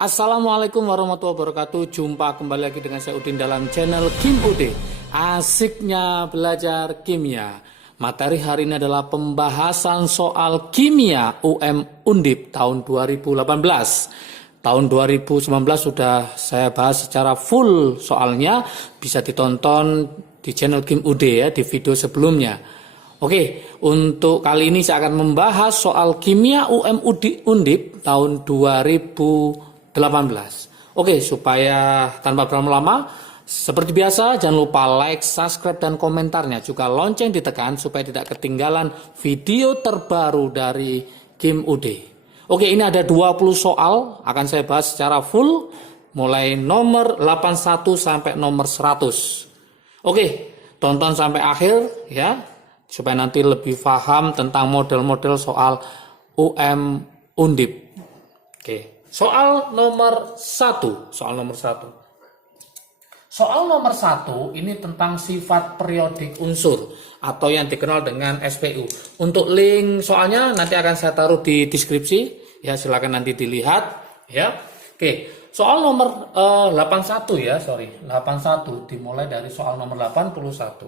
Assalamualaikum warahmatullahi wabarakatuh. Jumpa kembali lagi dengan saya Udin dalam channel Kim Ude. Asiknya belajar kimia. Materi hari ini adalah pembahasan soal kimia UM Undip tahun 2018. Tahun 2019 sudah saya bahas secara full soalnya. Bisa ditonton di channel Kim Ude ya, di video sebelumnya. Oke, untuk kali ini saya akan membahas soal kimia UM Undip tahun 2018. Oke, supaya tanpa berlama-lama, seperti biasa jangan lupa like, subscribe, dan komentarnya. Juga lonceng ditekan supaya tidak ketinggalan video terbaru dari Kim Ude. Oke, ini ada 20 soal, akan saya bahas secara full, mulai nomor 81 sampai nomor 100. Oke, tonton sampai akhir ya, supaya nanti lebih paham tentang model-model soal UM Undip. Oke. Soal nomor 1. Soal nomor 1 ini tentang sifat periodik unsur atau yang dikenal dengan SPU. Untuk link soalnya nanti akan saya taruh di deskripsi ya, silakan nanti dilihat ya. Oke, soal nomor 81 dimulai dari soal nomor 81.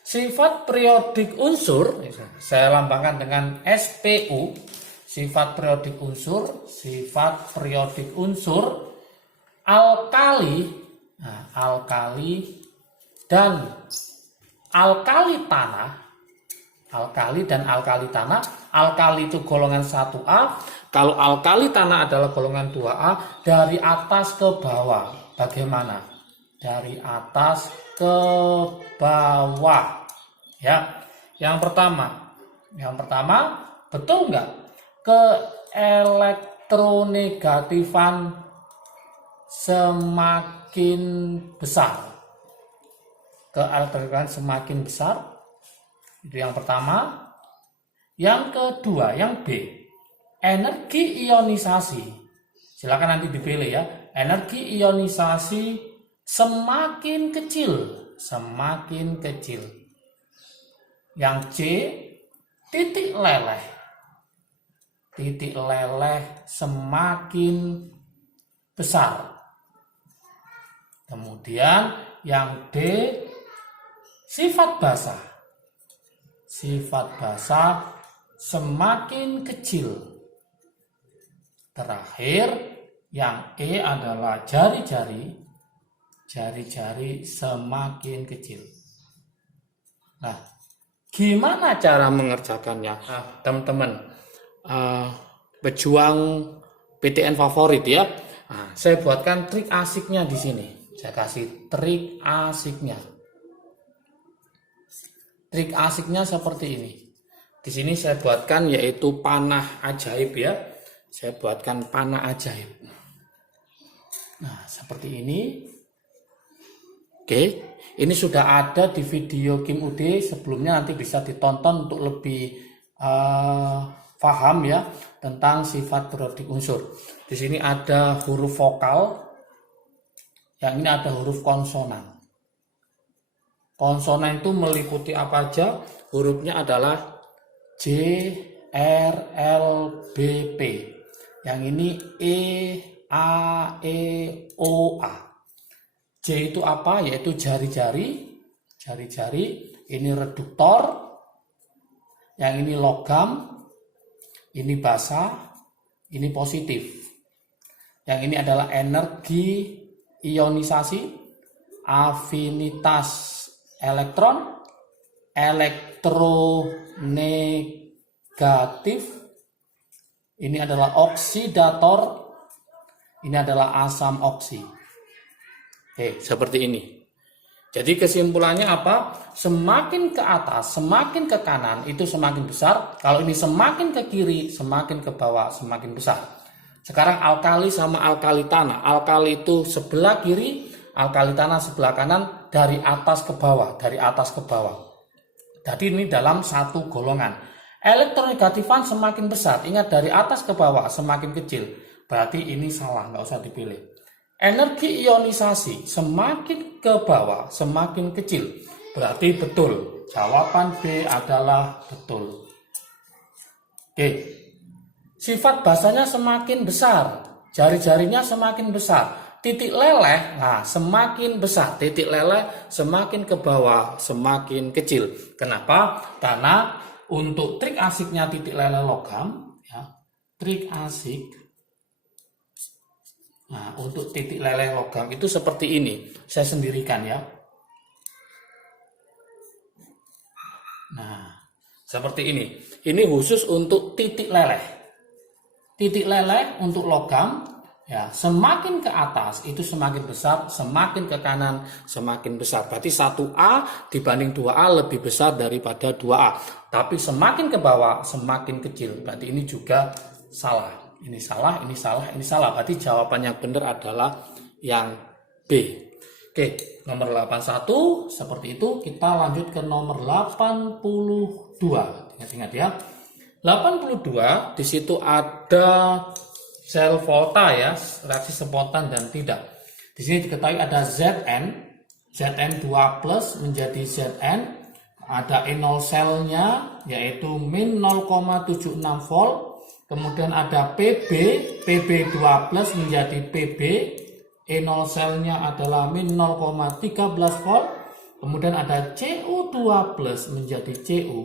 Sifat periodik unsur saya lambangkan dengan SPU. Sifat periodik unsur alkali dan alkali tanah. Alkali itu golongan 1A, kalau alkali tanah adalah golongan 2A. Dari atas ke bawah bagaimana? Dari atas ke bawah ya. Yang pertama betul nggak? Keelektronegatifan semakin besar. Keelektronegatifan semakin besar. Itu yang pertama. Yang kedua, yang B. Energi ionisasi. Silakan nanti dipilih ya. Energi ionisasi semakin kecil. Yang C. Titik leleh semakin besar. Kemudian yang D, sifat basah semakin kecil. Terakhir yang E adalah jari-jari semakin kecil. Nah, gimana cara mengerjakannya? Teman-teman pejuang PTN favorit ya. Nah, saya buatkan trik asiknya di sini. Saya kasih trik asiknya. Trik asiknya seperti ini. Di sini saya buatkan yaitu panah ajaib ya. Saya buatkan panah ajaib. Nah, seperti ini. Oke, ini sudah ada di video Kim Ude sebelumnya, nanti bisa ditonton untuk lebih paham ya tentang sifat periodik unsur. Di sini ada huruf vokal, yang ini ada huruf konsonan. Konsonan itu meliputi apa aja? Hurufnya adalah J, R, L, B, P. Yang ini E, A, E, O, A. J itu apa? Yaitu jari-jari. Ini reduktor. Yang ini logam. Ini basa, ini positif. Yang ini adalah energi ionisasi, afinitas elektron, elektronegatif. Ini adalah oksidator, ini adalah asam oksi. Oke, seperti ini. Jadi kesimpulannya apa? Semakin ke atas, semakin ke kanan itu semakin besar. Kalau ini semakin ke kiri, semakin ke bawah, semakin besar. Sekarang alkali sama alkali tanah. Alkali itu sebelah kiri, alkali tanah sebelah kanan, dari atas ke bawah, Jadi ini dalam satu golongan. Elektronegatifan semakin besar. Ingat, dari atas ke bawah semakin kecil. Berarti ini salah, nggak usah dipilih. Energi ionisasi semakin ke bawah semakin kecil. Berarti betul. Jawaban B adalah betul. Oke. Sifat basanya semakin besar. jari-jarinya semakin besar. Titik leleh, nah semakin besar. Titik leleh semakin ke bawah, semakin kecil. Kenapa? Karena untuk trik asiknya titik leleh logam, ya, trik asik. Nah, untuk titik leleh logam itu seperti ini. Saya sendirikan ya. Nah, seperti ini. Ini khusus untuk titik leleh. Titik leleh untuk logam, ya, semakin ke atas itu semakin besar, semakin ke kanan semakin besar. Berarti 1A dibanding 2A lebih besar daripada 2A. Tapi semakin ke bawah semakin kecil. Berarti ini juga salah. Ini salah, ini salah, ini salah. Berarti jawaban yang benar adalah yang B. Oke, nomor 81 seperti itu. Kita lanjut ke nomor 82. Ingat-ingat ya. 82 di situ ada sel volta ya, reaksi spontan dan tidak. Di sini diketahui ada Zn 2+ menjadi Zn, ada E0 selnya yaitu min 0,76 volt, kemudian ada Pb 2+ menjadi Pb, E0 selnya adalah min 0,13 volt, kemudian ada Cu2+ menjadi Cu,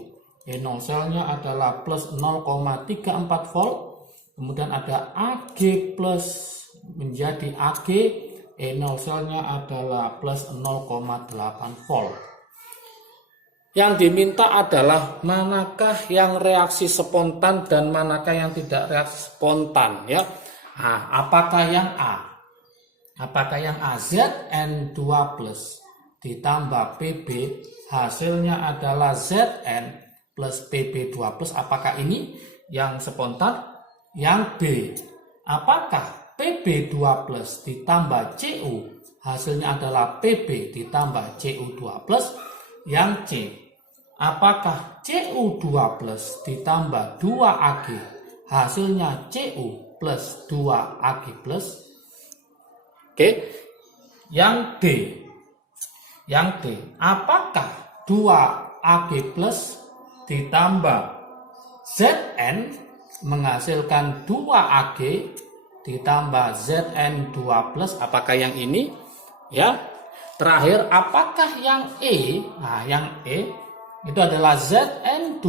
E0 selnya adalah plus 0,34 volt. Kemudian ada Ag plus menjadi Ag, E0 selnya adalah plus 0,8 volt. Yang diminta adalah manakah yang reaksi spontan dan manakah yang tidak reaksi spontan ya. Nah, apakah yang A? Apakah yang A? Zn 2+ ditambah Pb hasilnya adalah Zn plus Pb 2+. Apakah ini yang spontan? Yang B, apakah Pb 2+ ditambah Cu hasilnya adalah Pb ditambah Cu2+? Yang C, apakah Cu2+ ditambah 2Ag hasilnya Cu plus 2Ag+? Oke. Yang D, apakah 2Ag+ ditambah Zn menghasilkan 2Ag ditambah Zn 2+, apakah yang ini? Ya. Terakhir, apakah yang E? Nah, yang E itu adalah Zn 2+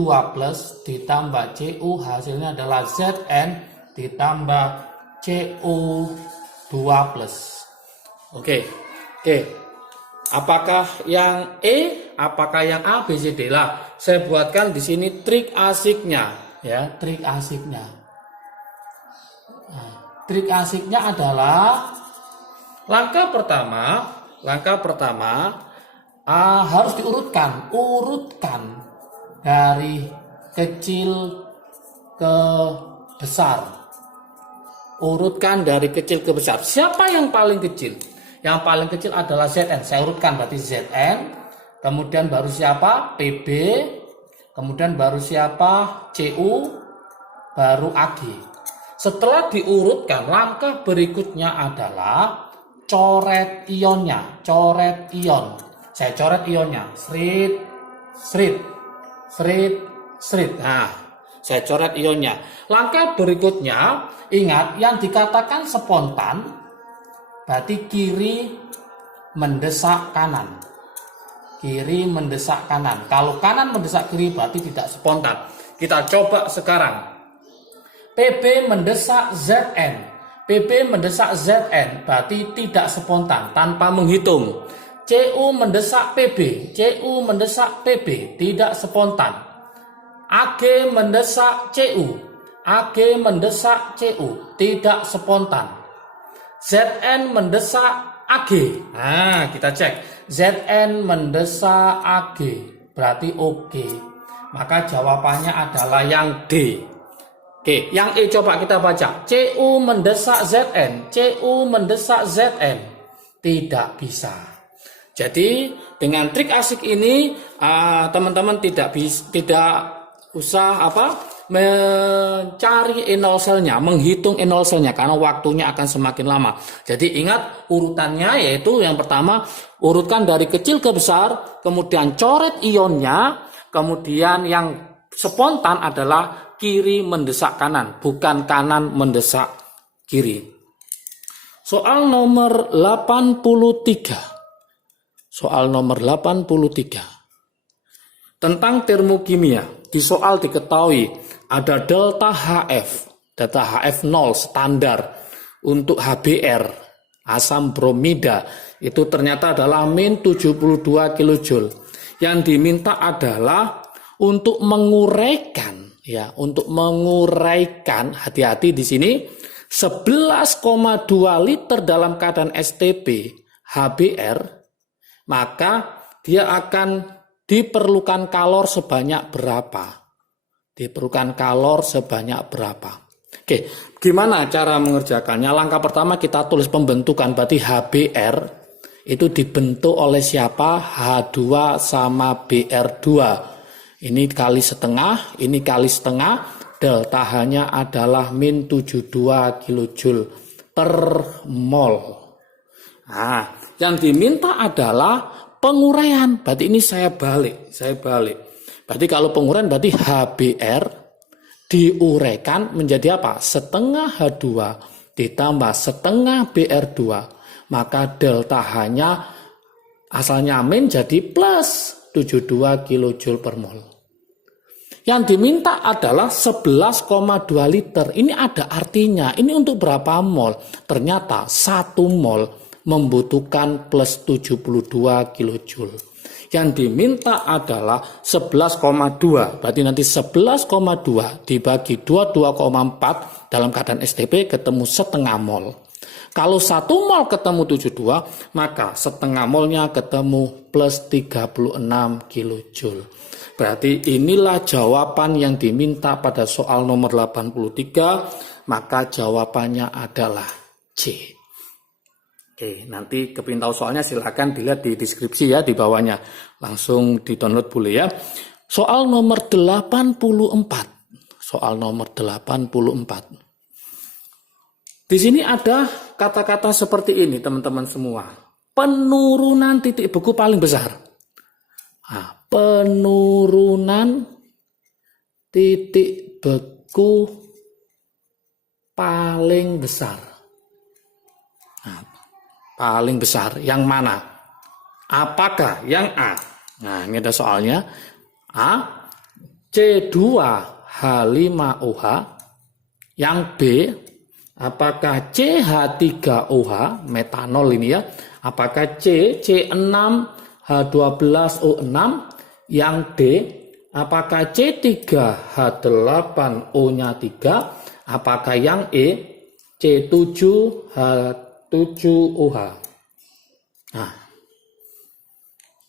ditambah Cu hasilnya adalah Zn ditambah Cu2+. Oke. Apakah yang E? Apakah yang A, B, C, D? Lah, saya buatkan di sini trik asiknya, ya, trik asiknya. Nah, trik asiknya adalah langkah pertama harus urutkan dari kecil ke besar. Urutkan dari kecil ke besar. Siapa yang paling kecil? Yang paling kecil adalah Zn. Saya urutkan berarti Zn. Kemudian baru siapa? Pb. Kemudian baru siapa? Cu. Baru Ag. Setelah diurutkan, langkah berikutnya adalah coret ionnya. Coret ion. Saya coret ionnya. Srit. Nah, saya coret ionnya. Langkah berikutnya, ingat yang dikatakan spontan berarti kiri mendesak kanan. Kiri mendesak kanan. Kalau kanan mendesak kiri berarti tidak spontan. Kita coba sekarang. Pb mendesak Zn. Pb mendesak Zn berarti tidak spontan tanpa menghitung. Cu mendesak Pb. Cu mendesak Pb tidak spontan. Ag mendesak Cu. Ag mendesak Cu tidak spontan. Zn mendesak Ag. Nah, kita cek. Zn mendesak Ag. Berarti oke. Maka jawabannya adalah yang D. Oke, yang E coba kita baca. Cu mendesak Zn. Cu mendesak Zn. Tidak bisa. Jadi, dengan trik asik ini, teman-teman tidak usah mencari E0 selnya, menghitung E0 selnya karena waktunya akan semakin lama. Jadi ingat urutannya, yaitu yang pertama urutkan dari kecil ke besar, kemudian coret ionnya, kemudian yang spontan adalah kiri mendesak kanan, bukan kanan mendesak kiri. Soal nomor 83. Soal nomor 83. Tentang termokimia. Di soal diketahui ada delta HF. Delta HF 0 standar untuk HBr, asam bromida, itu ternyata adalah min 72 kJ. Yang diminta adalah untuk menguraikan, ya, untuk menguraikan, hati-hati di sini, 11,2 liter dalam keadaan STP HBr, maka dia akan diperlukan kalor sebanyak berapa? Diperlukan kalor sebanyak berapa? Oke, gimana cara mengerjakannya? Langkah pertama kita tulis pembentukan, berarti HBr itu dibentuk oleh siapa? H2 sama Br2. Ini kali setengah, ini kali setengah, delta H-nya adalah min 72 kJ per mol. Nah, yang diminta adalah penguraian. Berarti ini saya balik. Berarti kalau penguraian berarti HBr diuraikan menjadi apa? Setengah H2 ditambah setengah Br2. Maka delta H-nya asalnya min jadi plus 72 kJ per mol. Yang diminta adalah 11,2 liter. Ini ada artinya. Ini untuk berapa mol? Ternyata 1 mol membutuhkan plus 72 kJ. Yang diminta adalah 11,2. Berarti nanti 11,2 dibagi 22,4 dalam keadaan STP ketemu setengah mol. Kalau 1 mol ketemu 72, maka setengah molnya ketemu plus 36 kJ. Berarti inilah jawaban yang diminta pada soal nomor 83, maka jawabannya adalah C. Oke, nanti kepingin tahu soalnya silahkan dilihat di deskripsi ya, di bawahnya. Langsung di-download boleh ya. Soal nomor 84. Soal nomor 84. Di sini ada kata-kata seperti ini teman-teman semua. Penurunan titik beku paling besar. Nah, penurunan titik beku paling besar. Nah, paling besar yang mana? Apakah yang A? Nah, ini ada soalnya. A, C2H5OH. Yang B, apakah CH3OH, metanol ini ya. Apakah C, C6H12O6. Yang D, apakah C3H8O-nya 3. Apakah yang E, C7H7OH. Nah,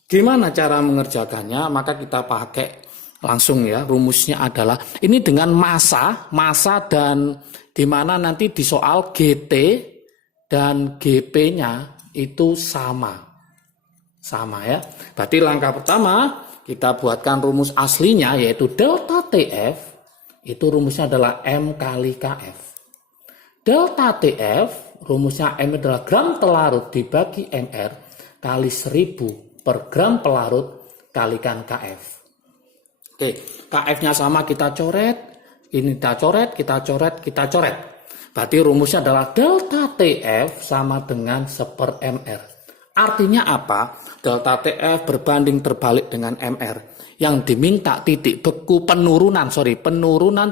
gimana cara mengerjakannya? Maka kita pakai langsung ya. Rumusnya adalah ini dengan massa dan dimana nanti di soal GT dan GP-nya itu sama ya. Berarti langkah pertama kita buatkan rumus aslinya yaitu delta TF itu rumusnya adalah M kali KF. Delta TF rumusnya M adalah gram telarut dibagi MR kali 1000 per gram pelarut kalikan KF. Oke, KF-nya sama kita coret, ini kita coret. Berarti rumusnya adalah delta TF sama dengan 1/MR. Artinya apa? Delta TF berbanding terbalik dengan MR. Yang diminta titik beku penurunan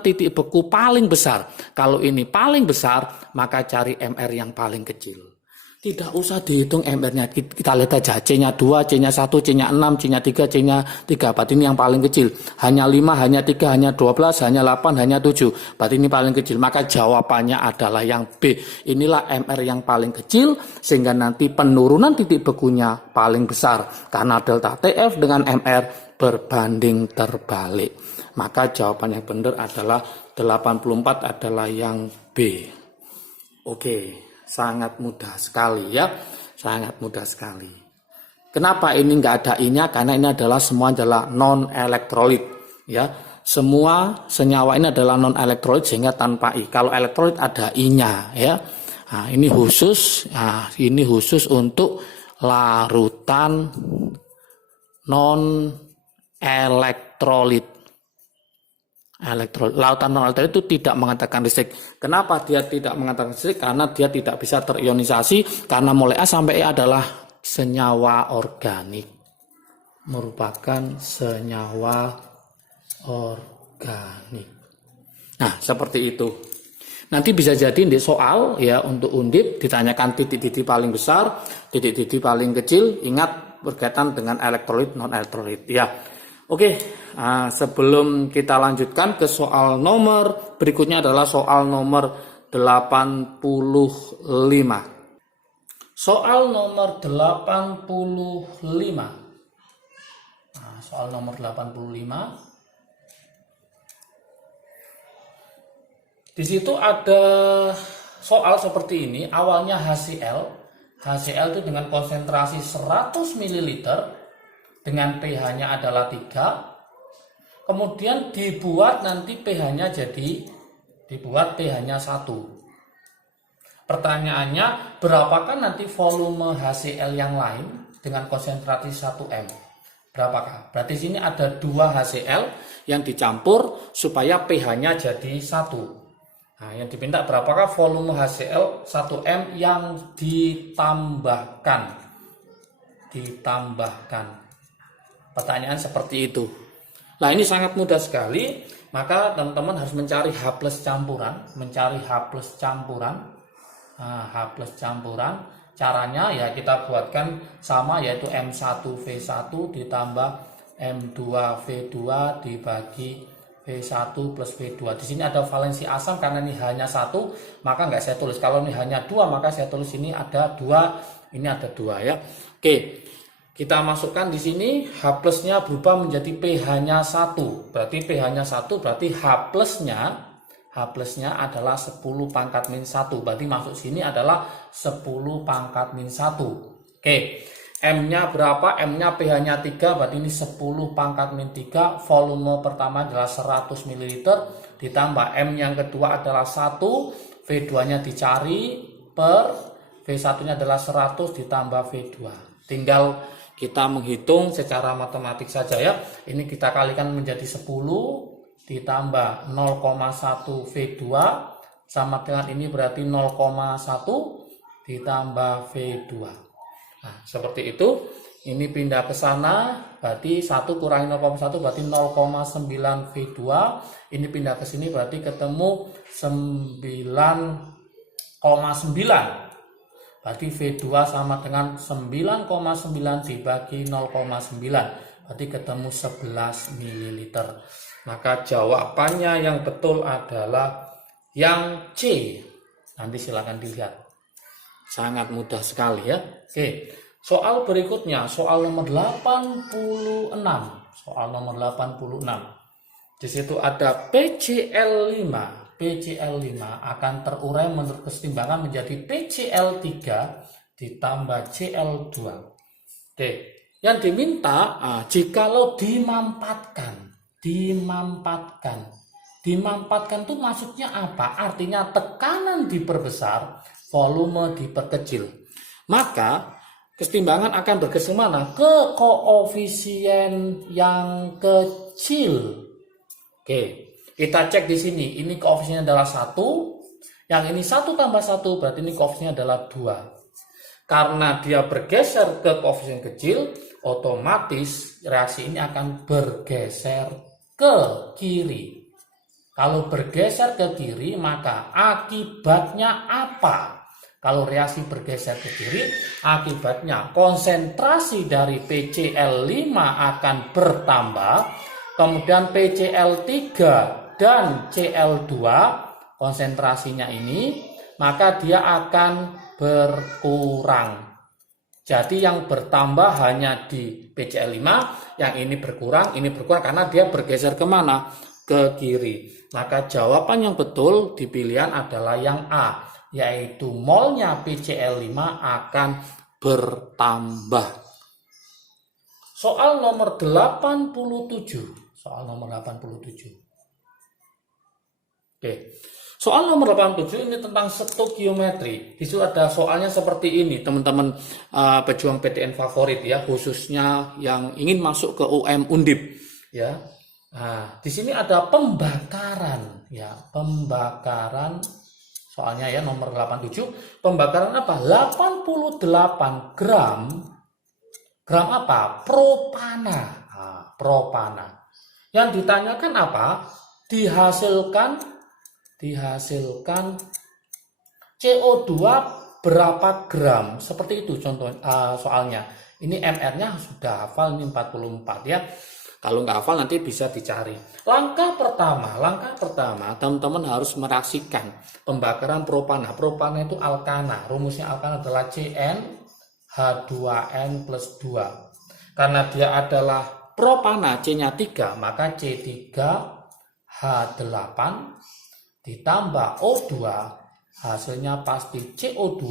titik beku paling besar. Kalau ini paling besar, maka cari MR yang paling kecil. Tidak usah dihitung MR-nya. Kita lihat aja C-nya 2, C-nya 1, C-nya 6, C-nya 3, C-nya 3. Berarti ini yang paling kecil. Hanya 5, hanya 3, hanya 12, hanya 8, hanya 7. Berarti ini paling kecil. Maka jawabannya adalah yang B. Inilah MR yang paling kecil sehingga nanti penurunan titik bekunya paling besar. Karena delta TF dengan MR berbanding terbalik. Maka jawaban yang benar adalah 84 adalah yang B. Oke. Sangat mudah sekali ya, sangat mudah sekali. Kenapa ini nggak ada I-nya? Karena ini adalah semua adalah non elektrolit ya. Semua senyawa ini adalah non elektrolit sehingga tanpa I. Kalau elektrolit ada I-nya ya. Nah, ini khusus untuk larutan non elektrolit. elektrolit. Lautan non elektrolit itu tidak mengatakan listrik. Kenapa dia tidak mengatakan listrik? Karena dia tidak bisa terionisasi, karena molekul A sampai E adalah senyawa organik. Merupakan senyawa organik. Nah, seperti itu. Nanti bisa jadi di soal ya untuk undip ditanyakan titik-titik paling besar, titik-titik paling kecil. Ingat berkaitan dengan elektrolit non elektrolit ya. Oke, sebelum kita lanjutkan ke soal nomor berikutnya adalah soal nomor 85. Soal nomor 85. Soal nomor 85. Di situ ada soal seperti ini, awalnya HCl itu dengan konsentrasi 100 ml dengan pH-nya adalah 3. Kemudian dibuat nanti pH-nya pH-nya 1. Pertanyaannya, berapakah nanti volume HCl yang lain dengan konsentrasi 1 M? Berapakah? Berarti sini ada 2 HCl yang dicampur supaya pH-nya jadi 1. Nah, yang diminta berapakah volume HCl 1M yang ditambahkan? Pertanyaan seperti itu. Nah, ini sangat mudah sekali. Maka teman-teman harus mencari H+ campuran. H+ campuran. Caranya ya kita buatkan sama, yaitu M1V1 ditambah M2V2 dibagi V1 plus V2. Di sini ada valensi asam karena ini hanya 1, maka nggak saya tulis. Kalau ini hanya 2, maka saya tulis ini ada 2, ini ada 2 ya. Oke. Kita masukkan di sini H+-nya berubah menjadi pH-nya 1. Berarti pH-nya 1 berarti H+-nya adalah 10 pangkat min 1. Berarti masuk sini adalah 10 pangkat min 1. Oke. M-nya berapa? M-nya pH-nya 3, berarti ini 10 pangkat min 3. Volume pertama adalah 100 ml ditambah M yang kedua adalah 1, V2-nya dicari per V1-nya adalah 100 ditambah V2. Tinggal kita menghitung secara matematik saja ya. Ini kita kalikan menjadi 10 ditambah 0,1 V2 sama dengan ini berarti 0,1 ditambah V2. Nah, seperti itu. Ini pindah ke sana, berarti 1 kurangi 0,1 berarti 0,9 V2. Ini pindah ke sini berarti ketemu 9,9. Berarti V2 sama dengan 9,9 dibagi 0,9. Berarti ketemu 11 ml. Maka jawabannya yang betul adalah yang C. Nanti silakan dilihat. Sangat mudah sekali ya. Oke. Soal berikutnya, soal nomor 86. Soal nomor 86. Di situ ada PCl5. PCl5 akan terurai menurut kesetimbangan menjadi PCl3 ditambah Cl2. Oke, yang diminta jikalau dimampatkan itu maksudnya apa? Artinya tekanan diperbesar, volume diperkecil. Maka kesetimbangan akan bergeser mana? Ke koefisien yang kecil. Oke. Kita cek di sini, ini koefisiennya adalah 1, yang ini 1 tambah 1, berarti ini koefisiennya adalah 2. Karena dia bergeser ke koefisien kecil, otomatis reaksi ini akan bergeser ke kiri. Kalau bergeser ke kiri, maka akibatnya apa? Kalau reaksi bergeser ke kiri, akibatnya konsentrasi dari PCl5 akan bertambah, kemudian PCl3 dan Cl2 konsentrasinya ini, maka dia akan berkurang. Jadi yang bertambah hanya di PCl5, yang ini berkurang karena dia bergeser kemana? Ke kiri. Maka jawaban yang betul di pilihan adalah yang A, yaitu molnya PCl5 akan bertambah. Soal nomor 87. Oke. Soal nomor 87 ini tentang stokiometri. Di situ ada soalnya seperti ini, teman-teman pejuang PTN favorit ya, khususnya yang ingin masuk ke UM Undip ya. Nah, di sini ada pembakaran ya, pembakaran soalnya ya nomor 87. Pembakaran apa? 88 gram apa? Propana. Nah, propana. Yang ditanyakan apa? Dihasilkan CO2 berapa gram? Seperti itu contoh soalnya. Ini MR-nya sudah hafal, ini 44 ya. Kalau nggak hafal nanti bisa dicari. Langkah pertama teman-teman harus meraksikan pembakaran propana. Propana itu alkana. Rumusnya alkana adalah CnH2n plus 2. Karena dia adalah propana, C-nya 3, maka C3H8 ditambah O2, hasilnya pasti CO2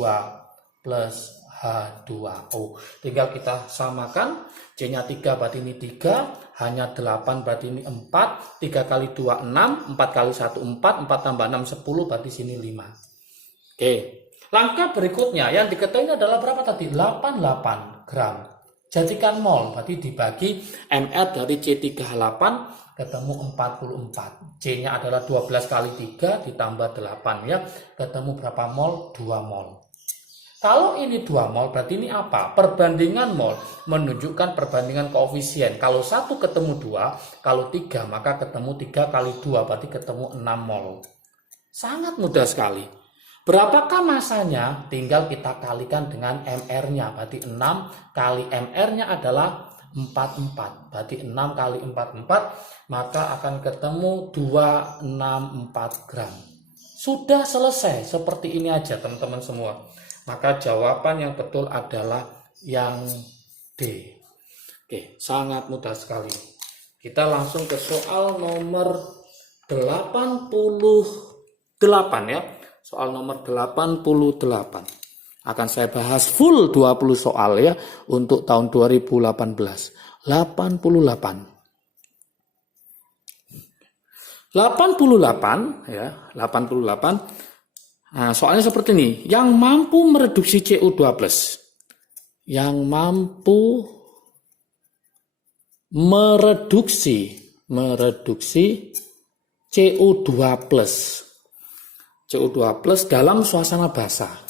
plus H2O. Tinggal kita samakan, C-nya 3 berarti ini 3, hanya 8 berarti ini 4, 3 kali 2 6, 4 kali 1 4, 4 tambah 6 10 berarti sini 5. Oke, langkah berikutnya yang diketahui adalah berapa tadi? 88 gram. Jadikan mol, berarti dibagi MR dari C38 ketemu 44. C-nya adalah 12 kali 3 ditambah 8 ya. Ketemu berapa mol? 2 mol. Kalau ini 2 mol berarti ini apa? Perbandingan mol menunjukkan perbandingan koefisien. Kalau 1 ketemu 2, kalau 3 maka ketemu 3 kali 2 berarti ketemu 6 mol. Sangat mudah sekali. Berapakah masanya? Tinggal kita kalikan dengan MR-nya. Berarti 6 kali MR-nya adalah 44. Berarti 6 kali 44 maka akan ketemu 264 gram. Sudah selesai. Seperti ini aja teman-teman semua. Maka jawaban yang betul adalah yang D. Oke, sangat mudah sekali. Kita langsung ke soal nomor 88 ya. Soal nomor 88. Akan saya bahas full 20 soal ya untuk tahun 2018. 88 ya, 88. Nah, soalnya seperti ini, yang mampu mereduksi CO2+, yang mampu mereduksi CO2+, dalam suasana basah.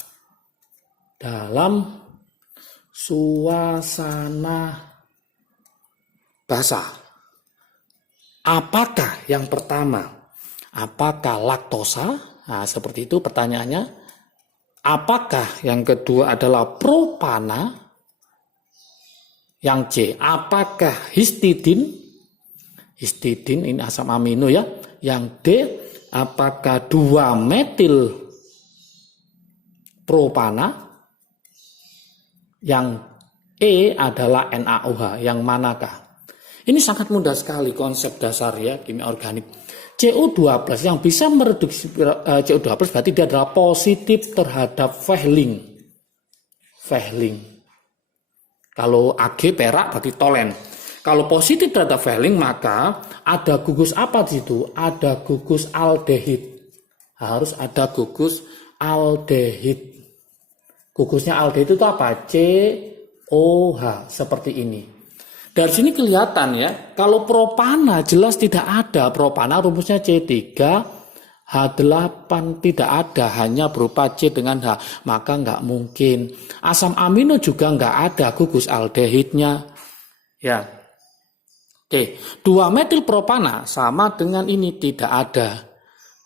Dalam suasana basah. Apakah yang pertama? Apakah laktosa? Nah, seperti itu pertanyaannya. Apakah yang kedua adalah propana? Yang C, apakah histidin? Histidin ini asam amino ya. Yang D, apakah 2-metil propana? Yang E adalah NaOH. Yang manakah? Ini sangat mudah sekali konsep dasar ya kimia organik. CO2+ yang bisa mereduksi CO2+ berarti dia adalah positif terhadap Fehling. Kalau Ag perak berarti tolen. Kalau positif terhadap Fehling maka ada gugus apa di situ? Ada gugus aldehid. Harus ada gugus aldehid. Gugusnya aldehid itu apa? COH seperti ini. Dari sini kelihatan ya, kalau propana jelas tidak ada. Propana rumusnya C3H8 tidak ada, hanya berupa C dengan H. Maka nggak mungkin. Asam amino juga nggak ada gugus aldehidnya. Ya. Oke, 2-metil propana sama dengan ini tidak ada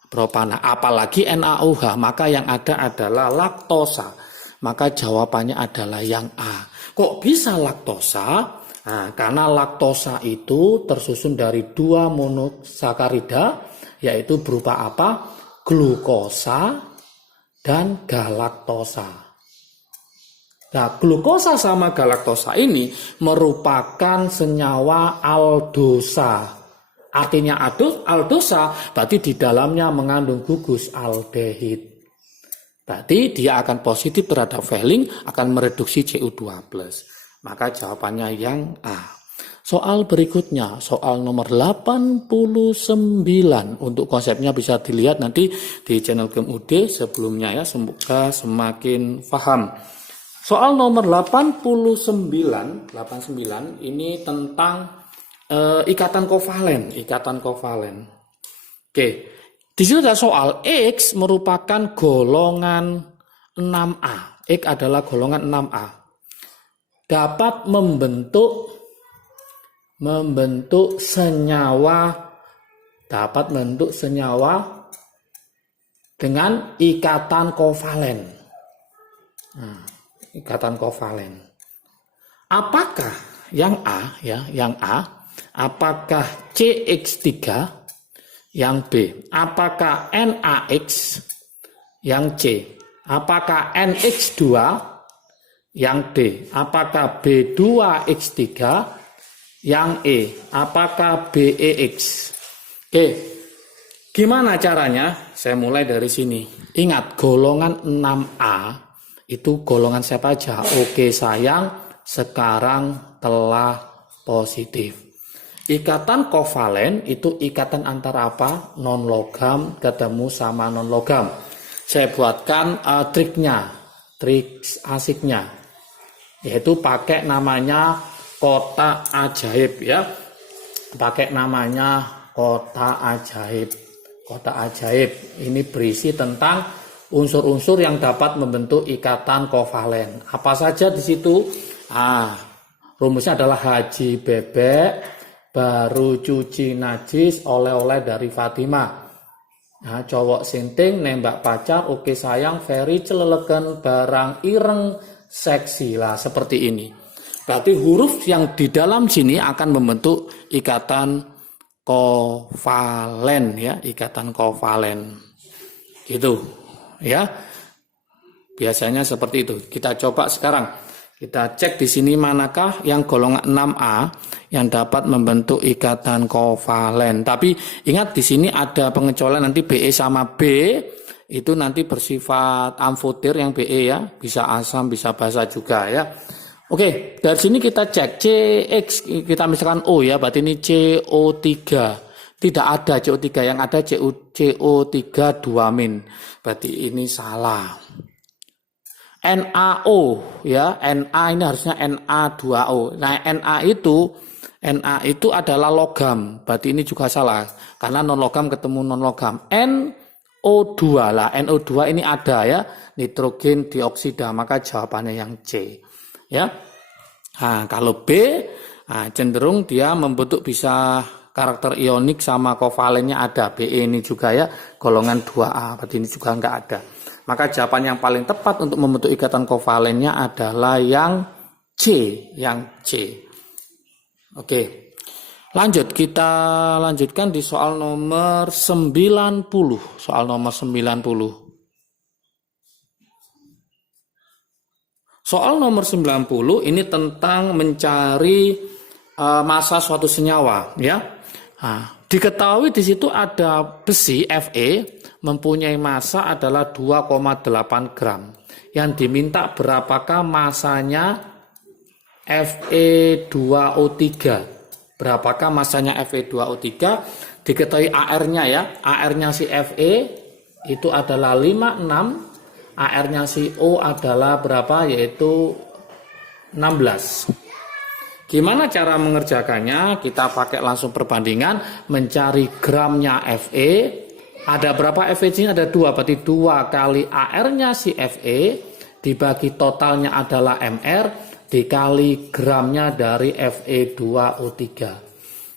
propana. Apalagi NaOH, maka yang ada adalah laktosa. Maka jawabannya adalah yang A. Kok bisa laktosa? Nah, karena laktosa itu tersusun dari 2 monosakarida, yaitu berupa apa? Glukosa dan galaktosa. Nah, glukosa sama galaktosa ini merupakan senyawa aldosa. Artinya aldosa berarti di dalamnya mengandung gugus aldehid. Berarti dia akan positif terhadap Fehling, akan mereduksi CO2+. Maka jawabannya yang A. Soal berikutnya, soal nomor 89. Untuk konsepnya bisa dilihat nanti di channel GEM-UD sebelumnya ya, semoga semakin paham. Soal nomor 89 ini tentang ikatan kovalen. Oke. Di sini ada soal X merupakan golongan 6A. X adalah golongan 6A. Dapat membentuk senyawa dengan ikatan kovalen. Nah, ikatan kovalen. Apakah yang A apakah CX3? Yang B, apakah NaX? Yang C, apakah NX2? Yang D, apakah B2X3? Yang E, apakah BEX? Oke, gimana caranya? Saya mulai dari sini. Ingat, golongan 6A itu golongan siapa aja? Oke sayang, sekarang telah positif. Ikatan kovalen itu ikatan antara apa? Non logam ketemu sama non logam. Saya buatkan trik asiknya, yaitu pakai namanya kotak ajaib ya. Pakai namanya kotak ajaib. Kotak ajaib ini berisi tentang unsur-unsur yang dapat membentuk ikatan kovalen. Apa saja di situ? Rumusnya adalah haji bebek baru cuci najis oleh-oleh dari Fatimah. Nah, cowok sinting nembak pacar, oke sayang, Ferry celelekan barang ireng seksi lah, seperti ini. Berarti huruf yang di dalam sini akan membentuk ikatan kovalen ya, ikatan kovalen. Gitu ya. Biasanya seperti itu. Kita coba sekarang. Kita cek di sini manakah yang golongan 6A yang dapat membentuk ikatan kovalen. Tapi ingat di sini ada pengecualian, nanti BE sama B itu nanti bersifat amfoter yang BE ya, bisa asam bisa basa juga ya. Oke, dari sini kita cek CX, kita misalkan O ya, berarti ini CO3. Tidak ada CO3, yang ada CO3 2-. Berarti ini salah. NaO ya, Na ini harusnya Na2O. Nah, Na itu adalah logam. Berarti ini juga salah karena non logam ketemu non logam. NO2 lah, NO2 ini ada ya, nitrogen dioksida, maka jawabannya yang C. Ya. Nah, kalau B cenderung dia membentuk bisa karakter ionik sama kovalennya ada. BE ini juga ya, golongan 2A, berarti ini juga enggak ada. Maka jawaban yang paling tepat untuk membentuk ikatan kovalennya adalah yang C, Oke. Lanjut, kita lanjutkan di soal nomor 90. Soal nomor 90. Soal nomor 90 ini tentang mencari massa suatu senyawa ya. Diketahui di situ ada besi Fe mempunyai massa adalah 2,8 gram. Yang diminta berapakah massanya Fe2O3? Berapakah massanya Fe2O3? Diketahui AR-nya ya. AR-nya si Fe itu adalah 56. AR-nya si O adalah berapa? Yaitu 16. Gimana cara mengerjakannya? Kita pakai langsung perbandingan, mencari gramnya Fe. Ada berapa Fe ini? Ada 2, berarti 2 kali AR-nya si Fe dibagi totalnya adalah MR dikali gramnya dari Fe2O3.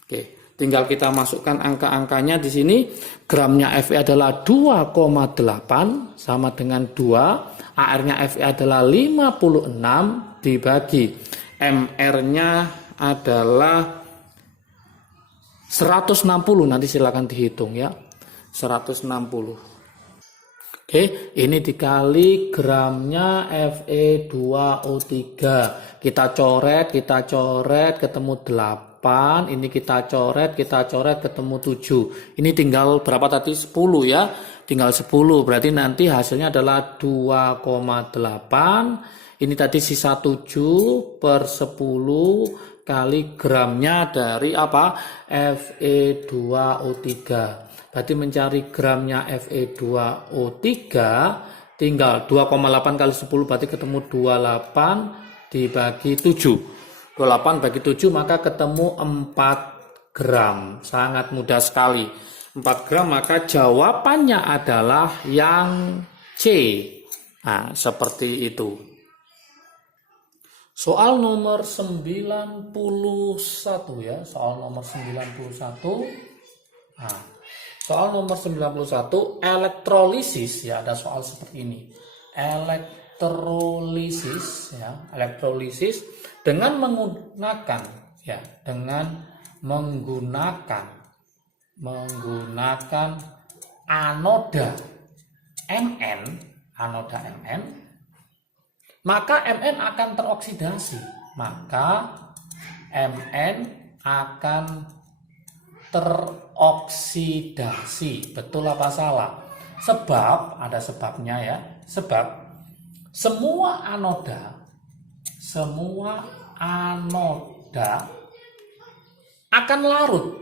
Oke, tinggal kita masukkan angka-angkanya di sini. Gramnya Fe adalah 2,8 sama dengan 2. AR-nya Fe adalah 56 dibagi MR-nya adalah 160. Nanti silakan dihitung ya. 160. Oke, ini dikali gramnya Fe2O3. Kita coret, ketemu 8. Ini kita coret, ketemu 7. Ini tinggal berapa tadi? 10 ya. Tinggal 10. Berarti nanti hasilnya adalah 2,8. Ini tadi sisa 7 per 10 kali gramnya dari apa? Fe2O3. Berarti mencari gramnya Fe2O3 tinggal 2,8 kali 10 berarti ketemu 28 dibagi 7. 28 bagi 7 maka ketemu 4 gram. Sangat mudah sekali. 4 gram, maka jawabannya adalah yang C. Nah, seperti itu. Soal nomor 91 ya, soal nomor 91. Nah, soal nomor 91 elektrolisis ya, ada soal seperti ini. Elektrolisis ya, elektrolisis dengan menggunakan anoda Mn, maka Mn akan teroksidasi. Betul apa salah? Sebab, ada sebabnya ya. Sebab semua anoda akan larut.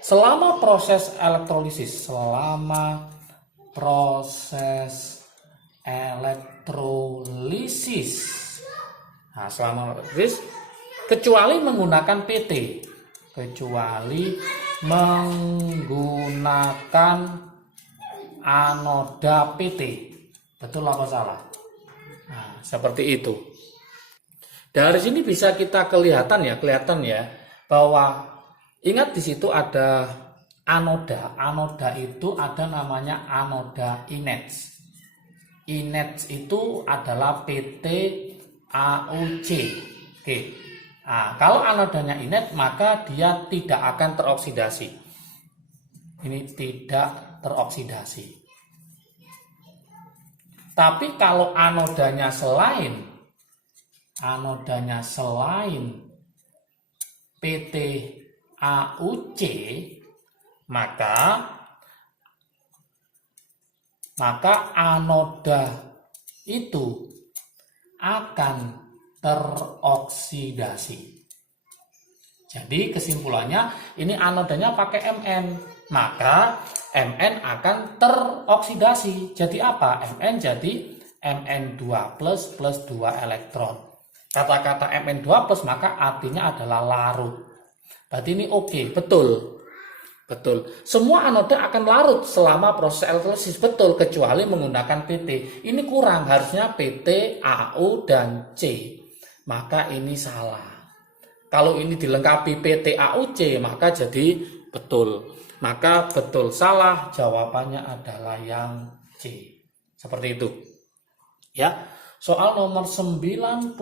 Selama proses elektrolisis, kecuali menggunakan PT, anoda PT. Betul apa salah? Nah, seperti itu. Dari sini bisa kita kelihatan ya bahwa ingat di situ ada anoda. Anoda itu ada namanya anoda INETS. INETS itu adalah PT AUC. Oke. Nah, kalau anodanya INET, maka dia tidak akan teroksidasi. Ini tidak teroksidasi. Tapi kalau anodanya selain PT AUC, maka anoda itu akan teroksidasi. Jadi kesimpulannya ini anodanya pakai Mn, maka Mn akan teroksidasi. Jadi apa? Mn jadi Mn2+ plus 2 elektron. Kata-kata Mn2+, maka artinya adalah larut. Berarti ini oke, betul. Semua anoda akan larut selama proses elektrolisis, betul, kecuali menggunakan PT. Ini kurang, harusnya PT, AU, dan C. Maka ini salah. Kalau ini dilengkapi PT, AUC, maka jadi betul. Maka betul, salah, jawabannya adalah yang C. Seperti itu. Ya. Soal nomor 92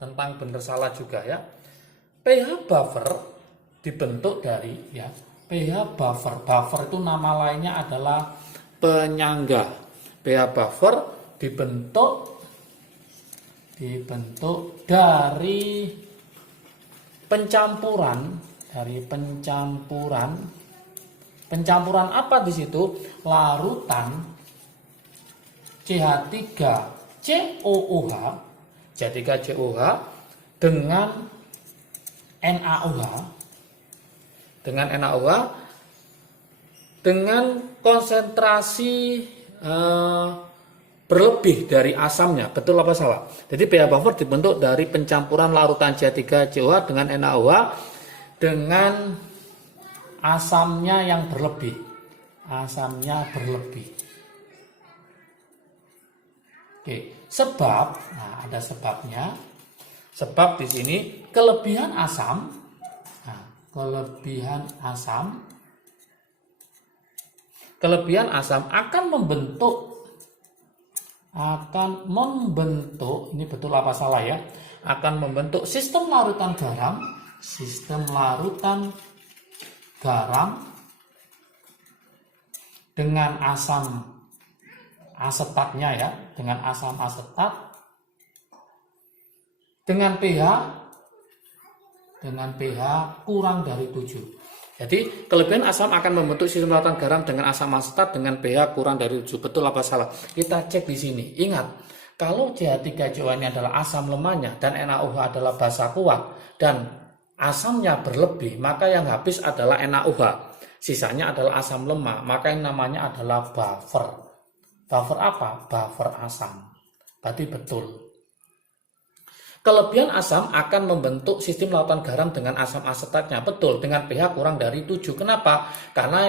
tentang benar salah juga ya. pH buffer dibentuk dari pH buffer itu nama lainnya adalah penyangga. pH buffer dibentuk dari pencampuran apa di situ? Larutan CH3COOH dengan NaOH dengan konsentrasi berlebih dari asamnya. Betul apa salah? Jadi pH buffer dibentuk dari pencampuran larutan CH3COOH dengan NaOH dengan asamnya yang berlebih. Oke, sebab, ada sebabnya. Sebab di sini kelebihan asam akan membentuk, ini betul apa salah ya? Akan membentuk sistem larutan garam dengan asam asetatnya ya, dengan asam asetat dengan pH kurang dari 7. Jadi kelebihan asam akan membentuk sistem larutan garam dengan asam asetat dengan pH kurang dari 7. Betul apa salah? Kita cek di sini. Ingat, kalau CH3COOH ini adalah asam lemahnya dan NaOH adalah basa kuat dan asamnya berlebih, maka yang habis adalah NaOH. Sisanya adalah asam lemah, maka yang namanya adalah buffer. Buffer apa? Buffer asam. Berarti betul. Kelebihan asam akan membentuk sistem lautan garam dengan asam asetatnya. Betul, dengan pH kurang dari 7. Kenapa? Karena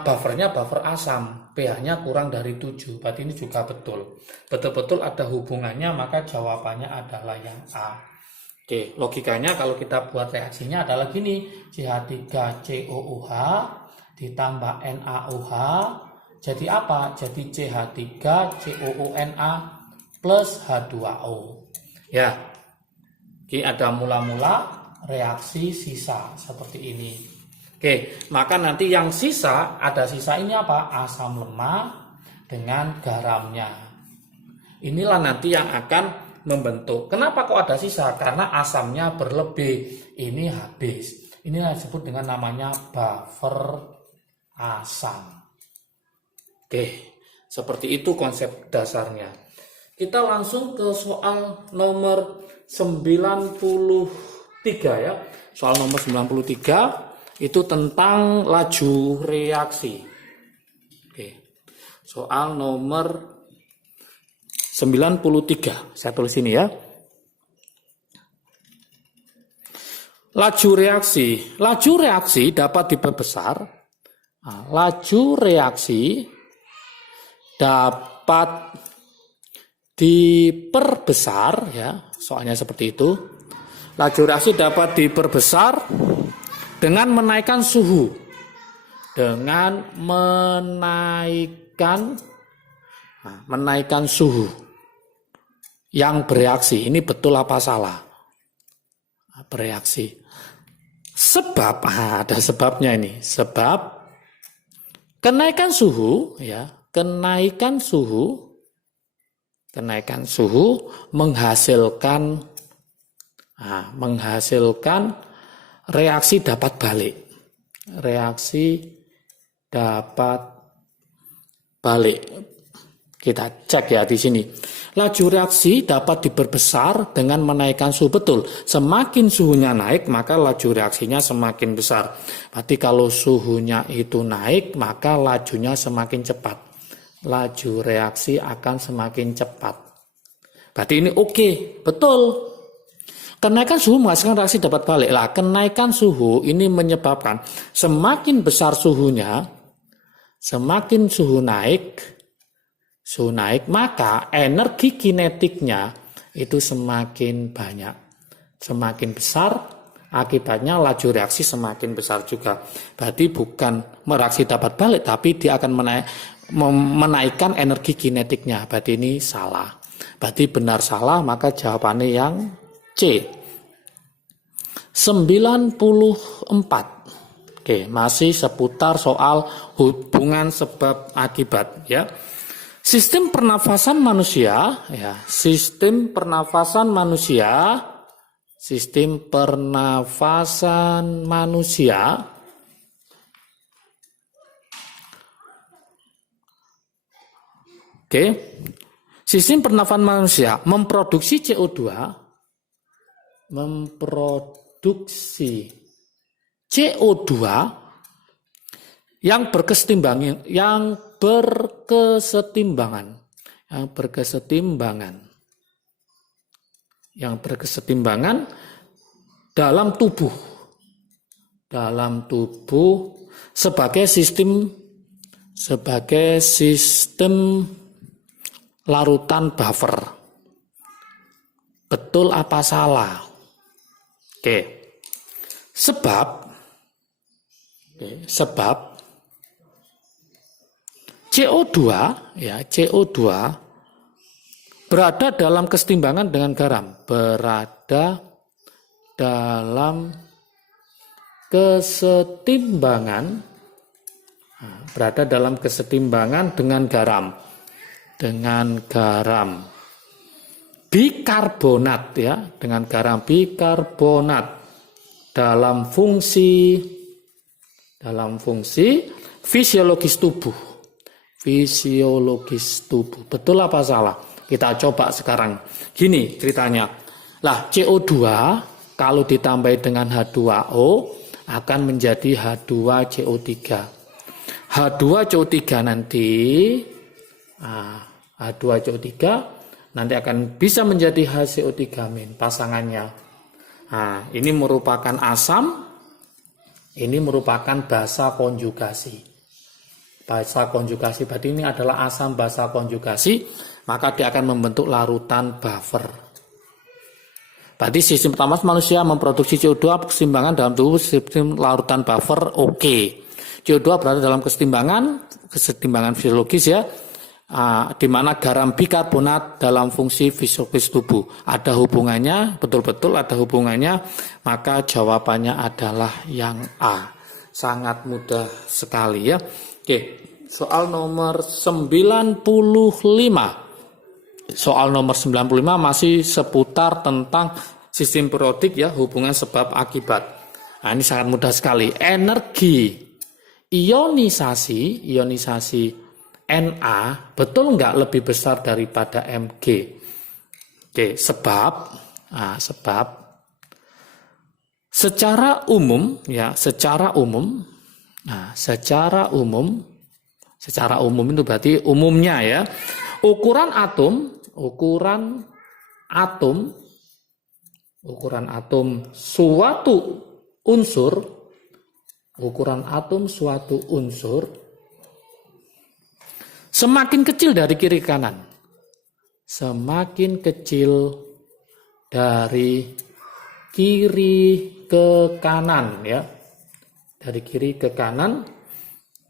buffernya buffer asam, pH-nya kurang dari 7. Berarti ini juga betul. Betul-betul ada hubungannya, maka jawabannya adalah yang A. Oke, logikanya kalau kita buat reaksinya adalah gini. CH3COOH ditambah NaOH. Jadi apa? Jadi CH3COONa plus H2O. Ya, ini ada mula-mula reaksi sisa seperti ini. Oke, maka nanti yang sisa, ada sisa ini apa? Asam lemah dengan garamnya. Inilah nanti yang akan membentuk. Kenapa kok ada sisa? Karena asamnya berlebih. Ini habis. Ini disebut dengan namanya buffer asam. Oke, seperti itu konsep dasarnya. Kita langsung ke soal nomor 93 ya. Soal nomor 93 itu tentang laju reaksi. Oke. Soal nomor 93. Saya tulis ini ya. Laju reaksi. Laju reaksi dapat diperbesar. Nah, laju reaksi dapat diperbesar ya, soalnya seperti itu. Laju reaksi dapat diperbesar dengan menaikkan suhu. Dengan menaikkan suhu yang bereaksi. Ini betul apa salah? Bereaksi. Sebab ada sebabnya ini. Sebab kenaikan suhu ya, kenaikan suhu menghasilkan reaksi dapat balik. Reaksi dapat balik. Kita cek ya di sini. Laju reaksi dapat diperbesar dengan menaikkan suhu. Betul. Semakin suhunya naik, maka laju reaksinya semakin besar. Berarti kalau suhunya itu naik, maka lajunya semakin cepat. Laju reaksi akan semakin cepat. Berarti ini oke, betul. Kenaikan suhu menghasilkan reaksi dapat balik. Lah, kenaikan suhu ini menyebabkan semakin besar suhunya, semakin suhu naik, maka energi kinetiknya itu semakin banyak, semakin besar. Akibatnya laju reaksi semakin besar juga. Berarti bukan reaksi dapat balik, tapi dia akan menaikkan energi kinetiknya. Berarti ini salah. Berarti benar salah, maka jawabannya yang C. 94. Oke, masih seputar soal hubungan sebab akibat ya. Sistem pernafasan manusia ya, sistem pernafasan manusia Oke. Sistem pernafasan manusia memproduksi CO2 yang berkesetimbangan dalam tubuh sebagai sistem larutan buffer. Betul apa salah? Oke. Sebab CO2 ya, CO2 berada dalam kesetimbangan dengan garam, berada dalam kesetimbangan dengan garam bikarbonat ya, dengan garam bikarbonat dalam fungsi fisiologis tubuh. Betul apa salah? Kita coba sekarang. Gini ceritanya. Lah, CO2 kalau ditambah dengan H2O akan menjadi H2CO3. H2CO3 nanti H2CO3 nanti akan bisa menjadi HCO3- pasangannya. Nah, ini merupakan asam, ini merupakan basa konjugasi. Basa konjugasi berarti ini adalah asam basa konjugasi, maka dia akan membentuk larutan buffer. Berarti sistem pertama manusia memproduksi CO2, keseimbangan dalam tubuh sistem larutan buffer oke. CO2 berada dalam kesetimbangan fisiologis ya, di mana garam bikarbonat dalam fungsi fisiologis tubuh. Ada hubungannya, betul-betul ada hubungannya, maka jawabannya adalah yang A. Sangat mudah sekali ya. Oke, soal nomor 95. Soal nomor 95 masih seputar tentang sistem periodik ya, hubungan sebab akibat. Nah, ini sangat mudah sekali. Energi ionisasi Na betul nggak lebih besar daripada Mg? Oke, sebab secara umum itu berarti umumnya ya, ukuran atom suatu unsur semakin kecil dari kiri ke kanan. Semakin kecil dari kiri ke kanan ya. Dari kiri ke kanan,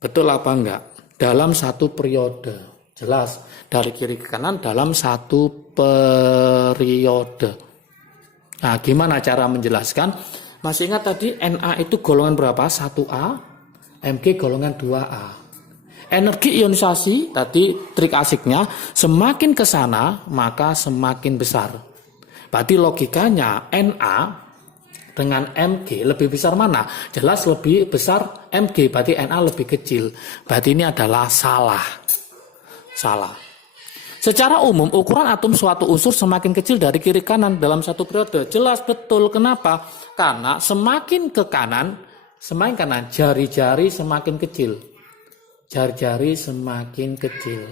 betul apa enggak? Dalam satu periode. Jelas, dari kiri ke kanan dalam satu periode. Nah, gimana cara menjelaskan? Masih ingat tadi Na itu golongan berapa? 1A, Mg golongan 2A. Energi ionisasi, tadi trik asiknya, semakin ke sana maka semakin besar. Berarti logikanya Na dengan Mg lebih besar mana? Jelas lebih besar Mg, berarti Na lebih kecil. Berarti ini adalah salah. Secara umum, ukuran atom suatu unsur semakin kecil dari kiri kanan dalam satu periode. Jelas betul. Kenapa? Karena semakin kanan, jari-jari semakin kecil. Jari-jari semakin kecil.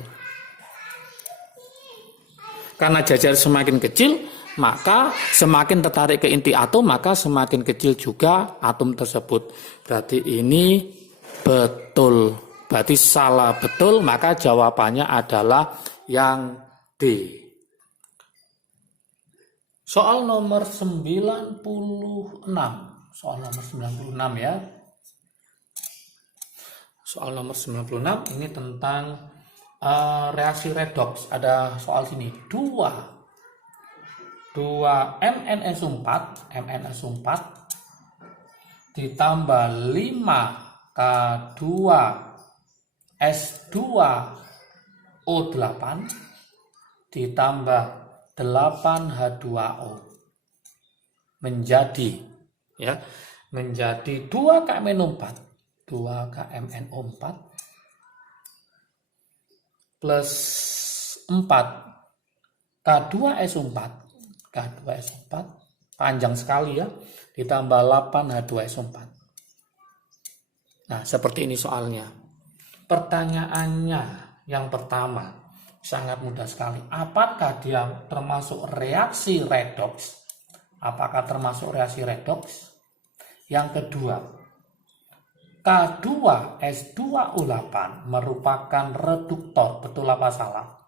Karena jari-jari semakin kecil, maka semakin tertarik ke inti atom, maka semakin kecil juga atom tersebut. Berarti ini betul. Berarti salah betul, maka jawabannya adalah yang D. Soal nomor 96. Soal nomor 96 ya. Soal nomor 96 ini tentang reaksi redoks. Ada soal sini. 2 MnSO4 ditambah 5 K2S2O8 ditambah 8H2O menjadi 2KMnO4 plus 4 K2SO4 panjang sekali ya, ditambah 8H2SO4. Nah, seperti ini soalnya. Pertanyaannya yang pertama sangat mudah sekali. Apakah dia termasuk reaksi redoks? Yang kedua, K2S2O8 merupakan reduktor, betul apa salah?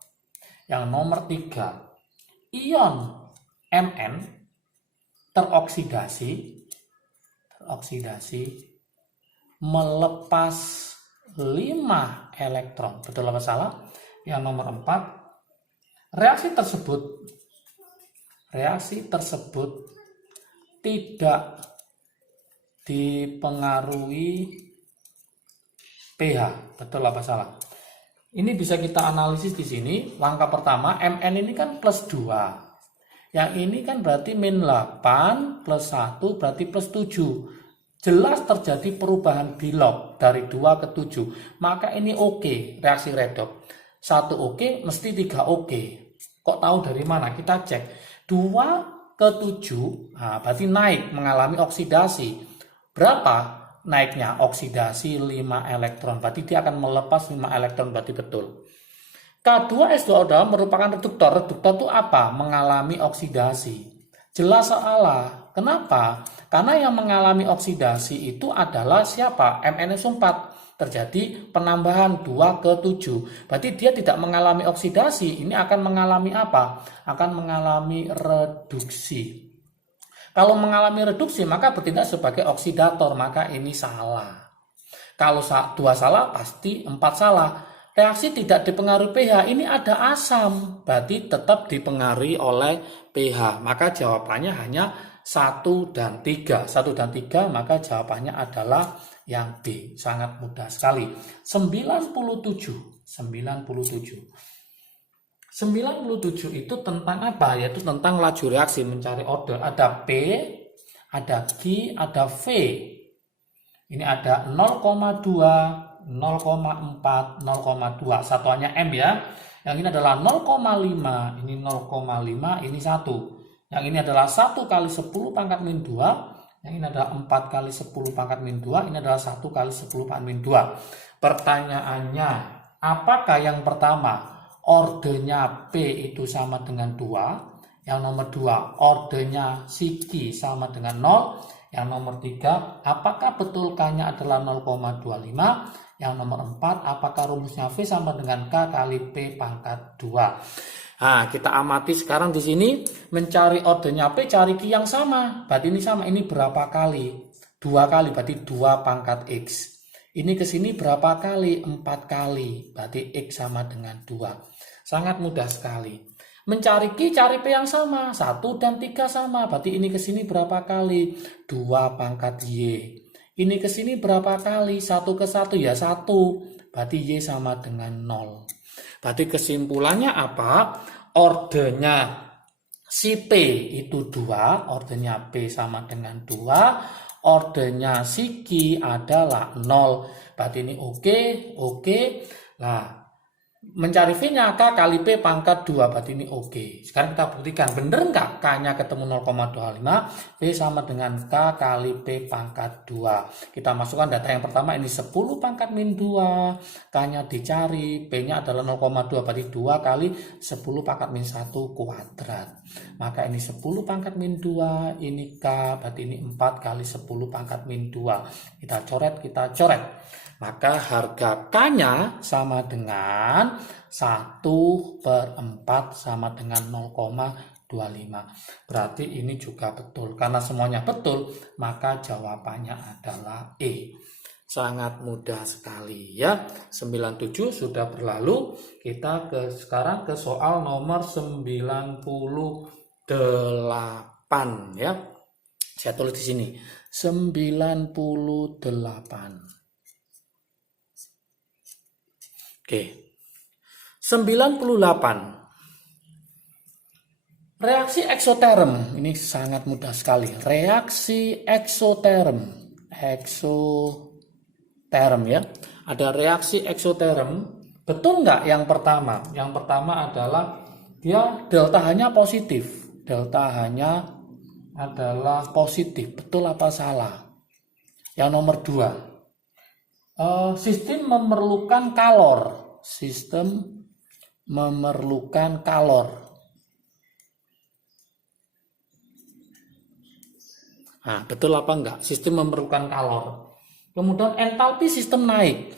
Yang nomor 3, ion Mn teroksidasi melepas 5 elektron, betul apa salah? Yang nomor 4, reaksi tersebut tidak dipengaruhi pH, betul apa salah? Ini bisa kita analisis di sini. Langkah pertama, Mn ini kan plus 2. Yang ini kan berarti min 8 plus 1 berarti plus 7. Jelas terjadi perubahan bilog dari 2 ke 7. Maka ini oke, reaksi redoks. 1 oke, mesti 3 oke. Kok tahu dari mana? Kita cek. 2 ke 7, nah, berarti naik, mengalami oksidasi. Berapa naiknya? Oksidasi 5 elektron. Berarti dia akan melepas 5 elektron, berarti betul. K2S2O2 merupakan reduktor. Reduktor itu apa? Mengalami oksidasi. Jelas salah. Kenapa? Karena yang mengalami oksidasi itu adalah siapa? MnSO4. Terjadi penambahan 2 ke 7. Berarti dia tidak mengalami oksidasi. Ini akan mengalami apa? Akan mengalami reduksi. Kalau mengalami reduksi maka bertindak sebagai oksidator. Maka ini salah. Kalau 2 salah pasti 4 salah. Reaksi tidak dipengaruhi pH. Ini ada asam. Berarti tetap dipengaruhi oleh pH. Maka jawabannya hanya 1 dan 3. 1 dan 3 maka jawabannya adalah yang B. Sangat mudah sekali. 97. 97 itu tentang apa? Yaitu tentang laju reaksi, mencari order. Ada P, ada Q, ada V. Ini ada 0,2, 0,4, 0,2. Satuannya M ya. Yang ini adalah 0,5. Ini 0,5, ini 1. Yang ini adalah 1 kali 10 pangkat min 2. Yang ini adalah 4 kali 10 pangkat min 2. Ini adalah 1 kali 10 pangkat min 2. Pertanyaannya, apakah yang pertama ordernya P itu sama dengan 2? Yang nomor 2 ordernya Q sama dengan 0? Yang nomor 3, apakah betul K-nya adalah 0,25? Yang nomor 4, apakah rumusnya V sama dengan K kali P pangkat 2? Nah, kita amati sekarang di sini mencari ordernya P, cari Q yang sama. Berarti ini sama, ini berapa kali? 2 kali, berarti 2 pangkat X. Ini ke sini berapa kali? 4 kali. Berarti X sama dengan 2. Sangat mudah sekali. Mencari Q, cari P yang sama. 1 dan 3 sama. Berarti ini ke sini berapa kali? 2 pangkat Y. Ini ke sini berapa kali? 1 ke 1 ya 1. Berarti Y sama dengan 0. Berarti kesimpulannya apa? Ordernya si P itu 2. Ordernya P sama dengan 2. Ordernya si Q adalah 0. Berarti ini oke. Nah, mencari V-nya K kali P pangkat 2. Berarti ini oke. Sekarang kita buktikan. Bener nggak K-nya ketemu 0,25? V sama dengan K kali P pangkat 2. Kita masukkan data yang pertama. Ini 10 pangkat min 2. K-nya dicari. P-nya adalah 0,2. Berarti 2 kali 10 pangkat min 1 kuadrat. Maka ini 10 pangkat min 2. Ini K. Berarti ini 4 kali 10 pangkat min 2. Kita coret. Maka harga K-nya sama dengan 1/4 sama dengan 0,25. Berarti ini juga betul. Karena semuanya betul, maka jawabannya adalah E. Sangat mudah sekali ya. 97 sudah berlalu. Kita sekarang ke soal nomor 98 ya. Saya tulis di sini. 98. Oke. 98. Reaksi eksoterm. Ini sangat mudah sekali. Reaksi eksoterm. Ya. Ada reaksi eksoterm. Betul nggak yang pertama? Yang pertama adalah dia delta H-nya positif. Delta H-nya adalah positif. Betul apa salah? Yang nomor 2. Sistem memerlukan kalor. Nah, betul apa enggak? Sistem memerlukan kalor. Kemudian entalpi sistem naik.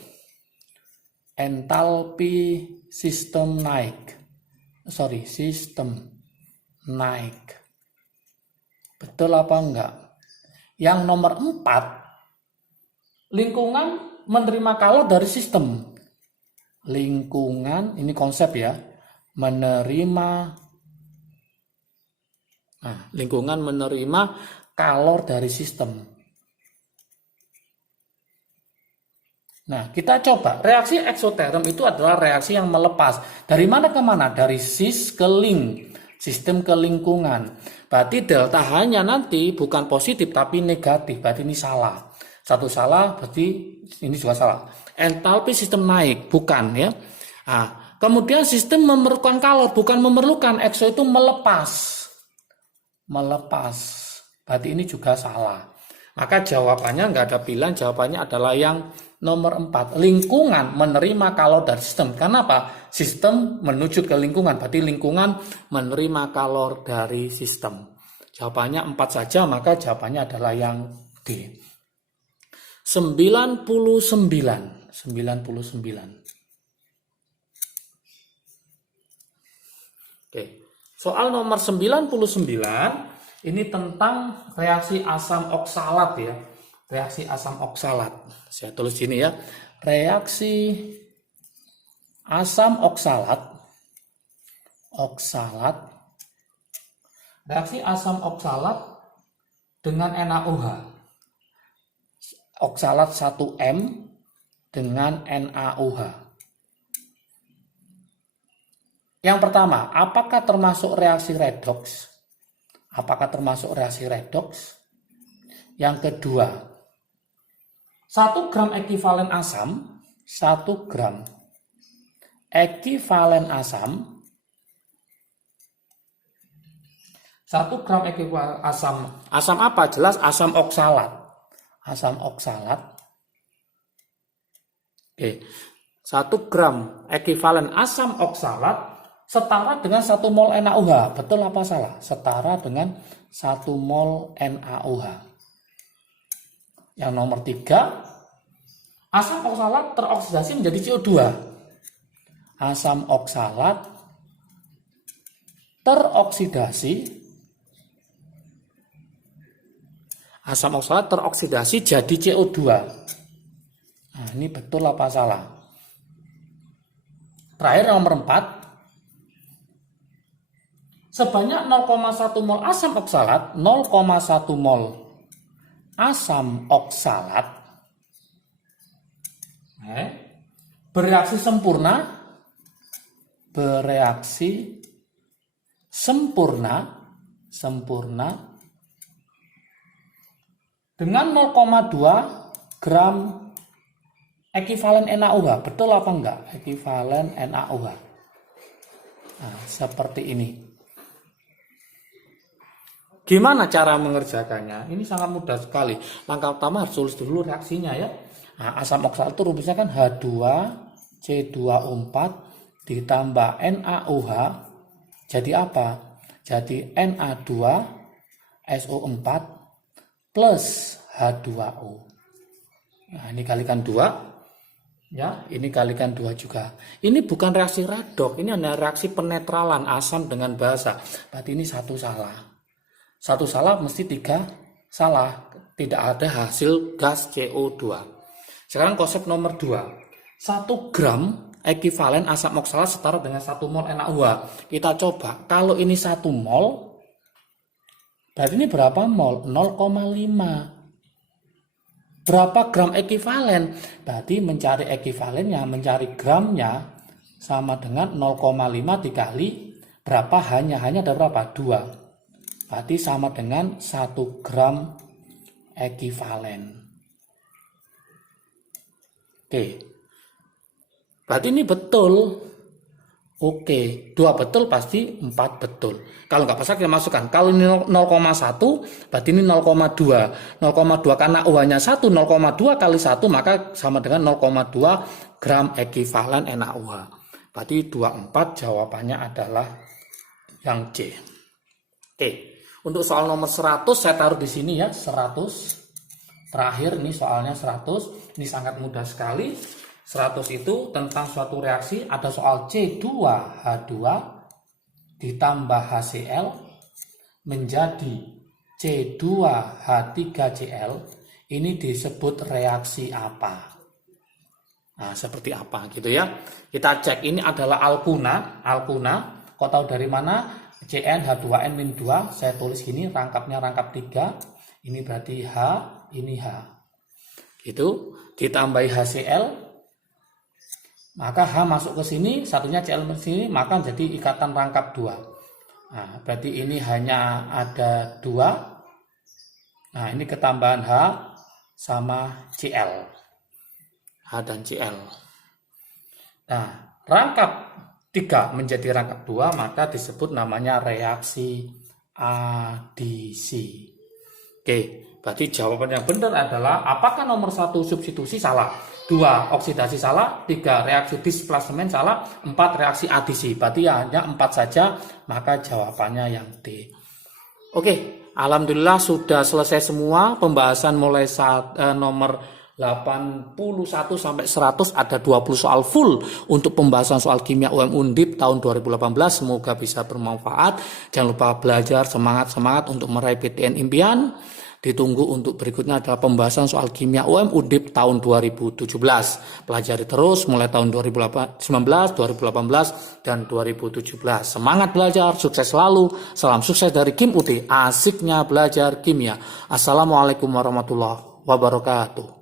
Sistem naik. Betul apa enggak? Yang nomor 4, lingkungan menerima kalor dari sistem. Lingkungan, ini konsep ya, lingkungan menerima kalor dari sistem. Nah, kita coba. Reaksi eksoterm itu adalah reaksi yang melepas. Dari mana ke mana? Dari sis ke link. Sistem ke lingkungan. Berarti delta H-nya nanti bukan positif tapi negatif. Berarti ini salah. Satu salah, berarti ini juga salah. Entalpi sistem naik, bukan ya. Nah, kemudian sistem memerlukan kalor, bukan memerlukan. Ekso itu melepas. Berarti ini juga salah. Maka jawabannya nggak ada pilihan, jawabannya adalah yang nomor 4. Lingkungan menerima kalor dari sistem. Karena apa? Sistem menuju ke lingkungan, berarti lingkungan menerima kalor dari sistem. Jawabannya 4 saja, maka jawabannya adalah yang D. 99. Oke. Soal nomor 99 ini tentang reaksi asam oksalat ya. Reaksi asam oksalat. Saya tulis sini ya. Reaksi asam oksalat. Reaksi asam oksalat dengan NaOH. Oksalat 1M dengan NaOH. Yang pertama, apakah termasuk reaksi redoks? Yang kedua, 1 gram ekivalen asam, 1 gram ekivalen asam, 1 gram ekivalen asam apa? Jelas asam oksalat. Oke, 1 gram ekivalen asam oksalat setara dengan 1 mol NaOH. Betul apa salah? Setara dengan 1 mol NaOH. Yang nomor 3, asam oksalat teroksidasi menjadi CO2. Asam oksalat teroksidasi jadi CO2. Nah, ini betul apa salah? Terakhir nomor 4. Sebanyak 0,1 mol asam oksalat, 0,1 mol asam oksalat bereaksi sempurna dengan 0,2 gram ekivalen NaOH. Betul apa enggak? Ekivalen NaOH. Nah, seperti ini. Gimana cara mengerjakannya? Ini sangat mudah sekali. Langkah pertama harus tulis dulu reaksinya ya. Nah, asam oksalat itu rumusnya kan H2C24 ditambah NaOH jadi apa? Jadi Na2SO4 plus H2O. Nah, ini kalikan 2. Ya, ini kalikan 2 juga. Ini bukan reaksi radok, ini hanya reaksi penetralan asam dengan basa. Berarti ini satu salah. Satu salah mesti 3 salah. Tidak ada hasil gas CO2. Sekarang konsep nomor 2. 1 gram ekivalen asam oksalat setara dengan 1 mol NaOH. Kita coba. Kalau ini 1 mol, berarti ini berapa mol? 0,5. Berapa gram ekivalen? Berarti mencari ekivalennya, mencari gramnya sama dengan 0,5 dikali berapa? Hanya ada berapa? 2. Berarti sama dengan 1 gram ekivalen. Oke. Berarti ini betul. Oke. 2 betul pasti 4 betul. Kalau nggak pas kita masukkan. Kalau ini 0,1 berarti ini 0,2. 0,2 karena OH-nya 1. 0,2 kali 1 maka sama dengan 0,2 gram ekivalen NaOH. Berarti 24 jawabannya adalah yang C. Oke. Untuk soal nomor 100 saya taruh di sini ya, 100. Terakhir ini soalnya 100. Ini sangat mudah sekali. 100 itu tentang suatu reaksi, ada soal C2H2 ditambah HCl menjadi C2H3Cl. Ini disebut reaksi apa? Nah, seperti apa gitu ya. Kita cek, ini adalah alkuna. Kau tahu dari mana? CnH2n-2, saya tulis gini, rangkapnya rangkap 3, ini berarti H, ini H. Itu ditambahi HCl, maka H masuk ke sini, satunya Cl ke sini, maka jadi ikatan rangkap 2. Nah, berarti ini hanya ada 2. Nah, ini ketambahan H sama Cl. H dan Cl. Nah, rangkap 3 menjadi rangkap 2, maka disebut namanya reaksi adisi. Oke, Berarti jawaban yang benar adalah apakah nomor 1 substitusi salah, 2 oksidasi salah, 3 reaksi displacement salah, 4 reaksi adisi. Berarti hanya 4 saja, maka jawabannya yang D. Oke, alhamdulillah sudah selesai semua pembahasan mulai nomor 81 sampai 100, ada 20 soal full untuk pembahasan soal kimia UM Undip tahun 2018. Semoga bisa bermanfaat. Jangan lupa belajar, semangat untuk meraih PTN impian. Ditunggu untuk berikutnya adalah pembahasan soal kimia UM Undip tahun 2017. Pelajari terus mulai tahun 2019, 2018, dan 2017. Semangat belajar, sukses selalu. Salam sukses dari Kim UT, asiknya belajar kimia. Assalamualaikum warahmatullahi wabarakatuh.